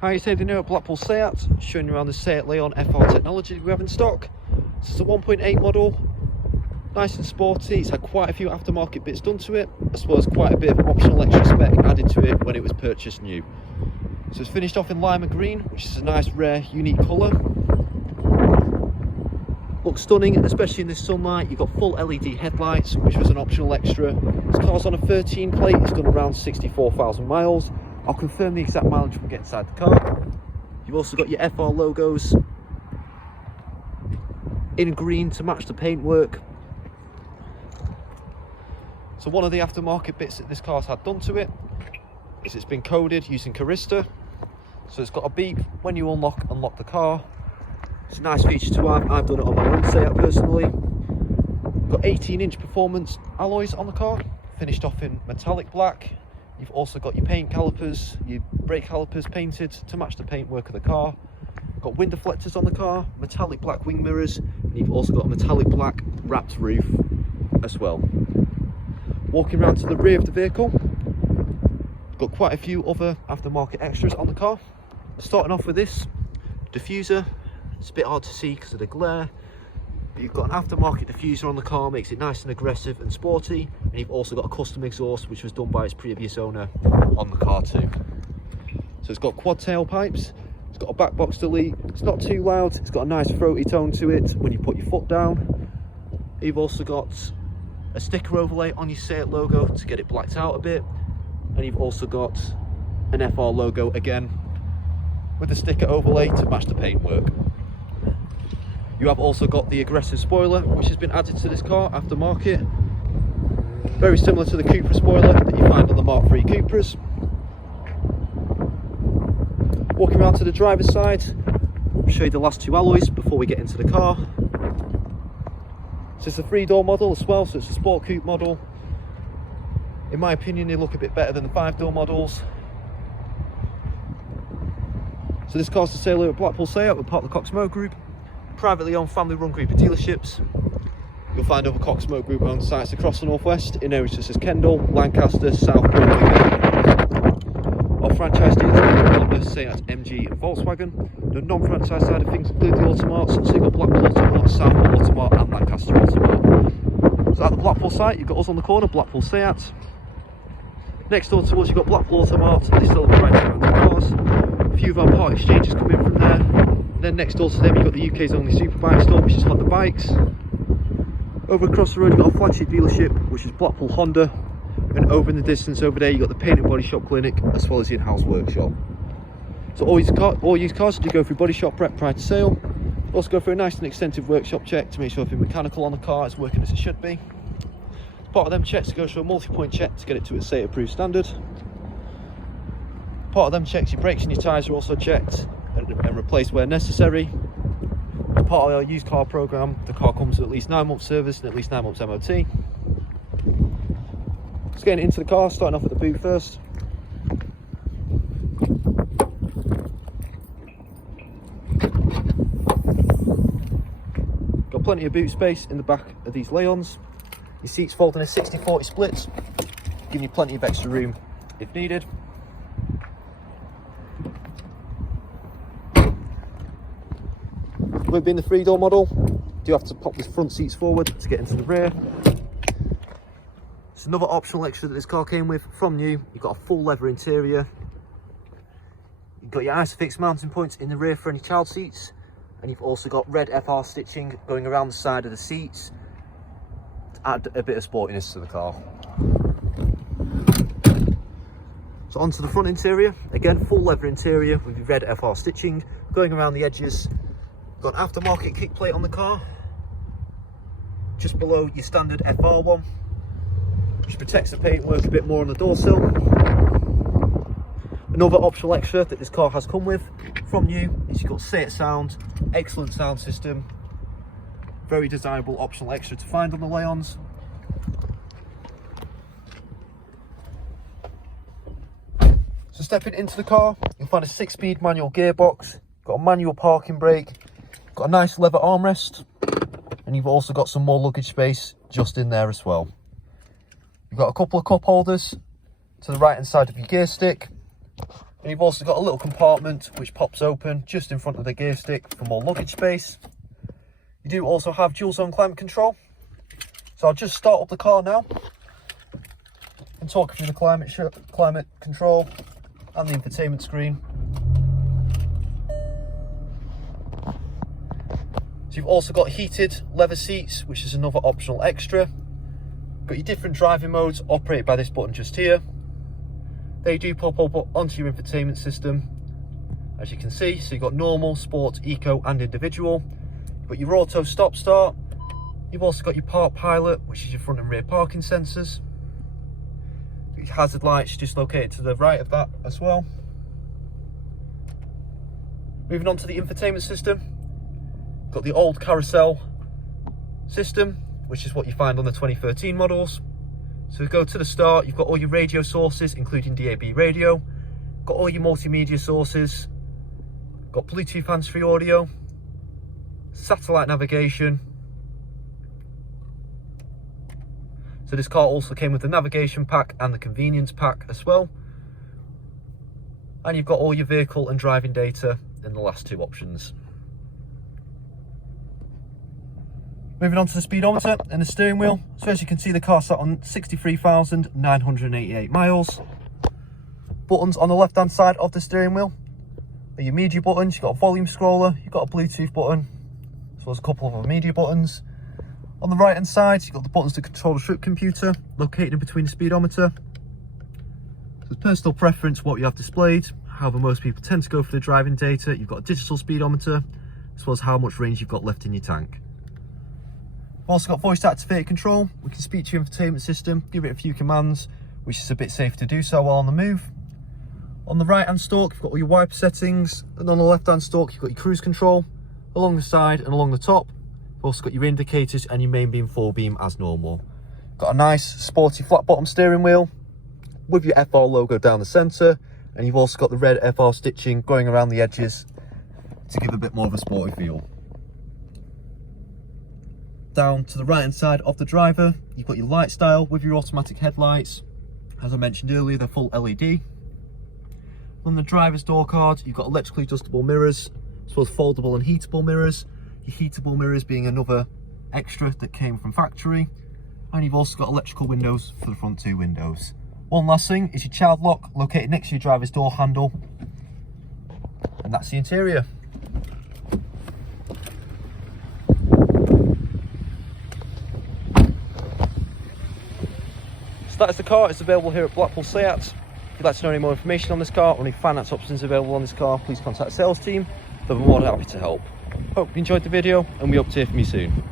Hi, it's Aidan here at Blackpool Seat, showing you around the Seat Leon FR technology we have in stock. This is a 1.8 model, nice and sporty. It's had quite a few aftermarket bits done to it, as well as quite a bit of optional extra spec added to it when it was purchased new. So it's finished off in lima green, which is a nice, rare, unique colour. Looks stunning, especially in this sunlight. You've got full LED headlights, which was an optional extra. This car's on a 13 plate, it's done around 64,000 miles. I'll confirm the exact mileage when we get inside the car. You've also got your FR logos in green to match the paintwork. So one of the aftermarket bits that this car's had done to it is it's been coded using Carista. So it's got a beep when you unlock the car. It's a nice feature to have. I've done it on my own Seat personally. Got 18-inch performance alloys on the car, finished off in metallic black. You've also got your paint calipers, your brake calipers painted to match the paintwork of the car. Got wind deflectors on the car, metallic black wing mirrors, and you've also got a metallic black wrapped roof as well. Walking around to the rear of the vehicle, got quite a few other aftermarket extras on the car. Starting off with this diffuser. It's a bit hard to see because of the glare, but you've got an aftermarket diffuser on the car, makes it nice and aggressive and sporty, and you've also got a custom exhaust which was done by its previous owner on the car too. So it's got quad tailpipes, it's got a back box delete, it's not too loud, it's got a nice throaty tone to it when you put your foot down. You've also got a sticker overlay on your Seat logo to get it blacked out a bit, and you've also got an FR logo again with the sticker overlay to match the paintwork. You have also got the aggressive spoiler, which has been added to this car aftermarket. Very similar to the Cupra spoiler that you find on the Mark III Cupras. Walking around to the driver's side, I'll show you the last two alloys before we get into the car. So it's a 3-door model as well, so it's a SportCoupe model. In my opinion, they look a bit better than the 5-door models. So this car's for sale here at Blackpool Seat. We're part of the Cox Motor Group, privately owned, family run group of dealerships. You'll find other Cox Motor Group owned sites across the northwest in areas such as Kendal, Lancaster, Southport. Our franchise dealers are Honda, Seat, MG and Volkswagen. The non-franchise side of things include the Automarts, so you've got Blackpool Automart, Southport Automart and Lancaster Automart. So at the Blackpool site, you've got us on the corner, Blackpool Seat. Next door to us, you've got Blackpool Automart, they sell the right around the cars. A few of our part exchanges come in from there. Then next door to them, you've got the UK's only superbike store, which is Honda Bikes. Over across the road, you've got a flagship dealership, which is Blackpool Honda. And over in the distance over there, you've got the paint and body shop clinic, as well as the in-house workshop. So all used cars do go through body shop prep prior to sale. Also go through a nice and extensive workshop check to make sure everything mechanical on the car is working as it should be. Part of them checks go through a multi-point check to get it to its SAE approved standard. Part of them checks, your brakes and your tyres are also checked and replaced where necessary. As part of our used car program, the car comes with at least 9 months service and at least 9 months MOT. Just getting into the car, starting off at the boot first. Got plenty of boot space in the back of these Leons. Your seats fold in a 60-40 split, giving you plenty of extra room if needed. With being the 3-door model, you do have to pop the front seats forward to get into the rear. It's another optional extra that this car came with from new. You've got a full leather interior. You've got your Isofix mounting points in the rear for any child seats, and you've also got red FR stitching going around the side of the seats to add a bit of sportiness to the car. So onto the front interior, again full leather interior with your red FR stitching going around the edges. Got an aftermarket kick plate on the car, just below your standard FR one, which protects the paintwork a bit more on the door sill. Another optional extra that this car has come with from new is you've got Seat sound, excellent sound system, very desirable optional extra to find on the Leons. So stepping into the car, you'll find a 6-speed manual gearbox, got a manual parking brake, got a nice leather armrest, and you've also got some more luggage space just in there as well. You've got a couple of cup holders to the right hand side of your gear stick, And you've also got a little compartment which pops open just in front of the gear stick for more luggage space. You do also have dual zone climate control. So I'll just start up the car now and talk through the climate control and the infotainment screen. So you've also got heated leather seats, which is another optional extra. Got your different driving modes operated by this button just here. They do pop up onto your infotainment system, as you can see. So you've got normal, sport, eco and individual. You've got your auto stop start. You've also got your park pilot, which is your front and rear parking sensors. Your hazard lights just located to the right of that as well. Moving on to the infotainment system. Got the old carousel system, which is what you find on the 2013 models. So we go to the start, you've got all your radio sources, including DAB radio, got all your multimedia sources, got Bluetooth hands-free audio, satellite navigation. So this car also came with the navigation pack and the convenience pack as well. And you've got all your vehicle and driving data in the last two options. Moving on to the speedometer and the steering wheel. So as you can see, the car sat on 63,988 miles. Buttons on the left hand side of the steering wheel are your media buttons. You've got a volume scroller, you've got a Bluetooth button, as well as a couple of other media buttons. On the right hand side, you've got the buttons to control the trip computer, located in between the speedometer. So it's personal preference what you have displayed. However, most people tend to go for the driving data. You've got a digital speedometer, as well as how much range you've got left in your tank. We've also got voice activated control. We can speak to your infotainment system, give it a few commands, which is a bit safer to do so while on the move. On the right hand stalk, you've got all your wiper settings, and on the left hand stalk, you've got your cruise control. Along the side and along the top, you've also got your indicators and your main beam, full beam as normal. Got a nice sporty flat bottom steering wheel with your FR logo down the centre, and you've also got the red FR stitching going around the edges to give a bit more of a sporty feel. Down to the right hand side of the driver, you've got your light style with your automatic headlights. As I mentioned earlier, they're full LED. On the driver's door card, you've got electrically adjustable mirrors, as well as foldable and heatable mirrors. Your heatable mirrors being another extra that came from factory. And you've also got electrical windows for the front two windows. One last thing is your child lock, located next to your driver's door handle. And that's the interior. So that is the car. It's available here at Blackpool Seat. If you'd like to know any more information on this car or any finance options available on this car, please contact the sales team. They'll be more than happy to help. Hope you enjoyed the video, and we hope to hear from you soon.